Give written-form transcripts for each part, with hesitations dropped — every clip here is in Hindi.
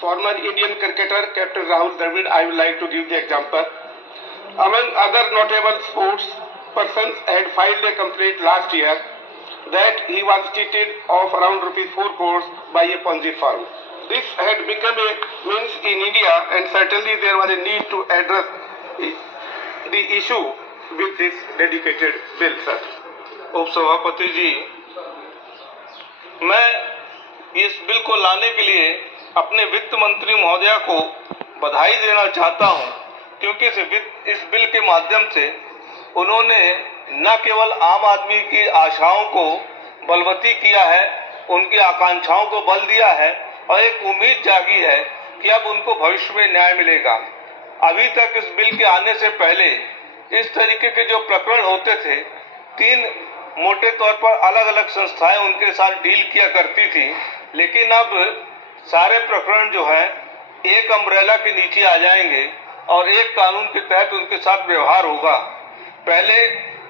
former Indian cricketer Captain Rahul Dravid, I would like to give the example. Among other notable sports persons had filed a complaint last year that he was cheated of around ₹4 crores by a Ponzi firm. This had become a means in India, and certainly there was a need to address the issue with this dedicated bill, sir. उपसभापति जी, मैं इस बिल को लाने के लिए अपने वित्त मंत्री महोदया को बधाई देना चाहता हूं, क्योंकि इस बिल के माध्यम से उन्होंने न केवल आम आदमी की आशाओं को बलवती किया है, उनकी आकांक्षाओं को बल दिया है और एक उम्मीद जागी है कि अब उनको भविष्य में न्याय मिलेगा। अभी तक इस बिल के आने से पहले इस तरीके के जो प्रकरण होते थे, 3 मोटे तौर पर अलग अलग संस्थाएं उनके साथ डील किया करती थी, लेकिन अब सारे प्रकरण जो है एक अम्ब्रेला के नीचे आ जाएंगे और एक कानून के तहत उनके साथ व्यवहार होगा। पहले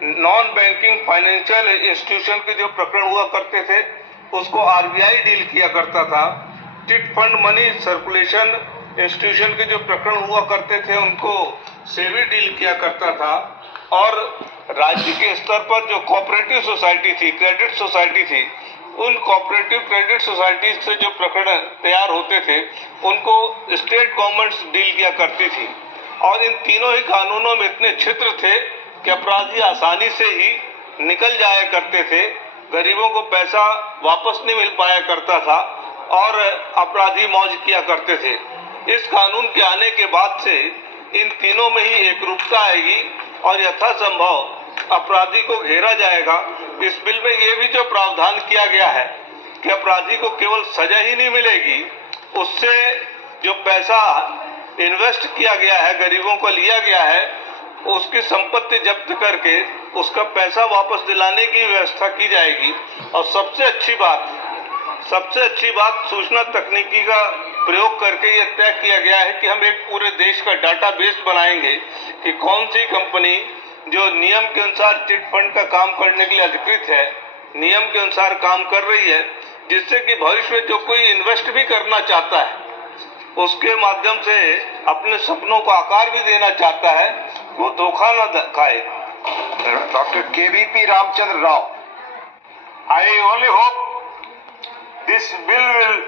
नॉन बैंकिंग फाइनेंशियल इंस्टीट्यूशन के जो प्रकरण हुआ करते थे उसको आरबीआई डील किया करता था। Chit fund money circulation institution के जो प्रकरण हुआ करते थे उनको सेबी डील किया करता था, और राज्य के स्तर पर जो कोऑपरेटिव सोसाइटी थी, क्रेडिट सोसाइटी थी, उन कोऑपरेटिव क्रेडिट सोसाइटी से जो प्रकरण तैयार होते थे उनको स्टेट गवर्नमेंट्स डील किया करती थी। और इन तीनों ही कानूनों में इतने छिद्र थे कि अपराधी आसानी से ही निकल जाया करते थे, गरीबों को पैसा वापस नहीं मिल पाया करता था और अपराधी मौज किया करते थे। इस कानून के आने के बाद से इन तीनों में ही एकरूपता आएगी और यथासंभव अपराधी को घेरा जाएगा। इस बिल में ये भी जो प्रावधान किया गया है कि अपराधी को केवल सजा ही नहीं मिलेगी, उससे जो पैसा इन्वेस्ट किया गया है, गरीबों को लिया गया है, उसकी संपत्ति जब्त करके उसका पैसा वापस दिलाने की व्यवस्था की जाएगी। और सबसे अच्छी बात सूचना तकनीकी का प्रयोग करके ये तय किया गया है कि हम एक पूरे देश का डाटाबेस बनाएंगे कि कौन सी कंपनी जो नियम के अनुसार चिट फंड का काम करने के लिए अधिकृत है, नियम के अनुसार काम कर रही है, जिससे कि भविष्य में जो कोई इन्वेस्ट भी करना चाहता है, उसके माध्यम से अपने सपनों को आकार भी देना चाहता है, वो धोखा न खाए। Dr. KVP Ramchandra Rao. I only hope this bill will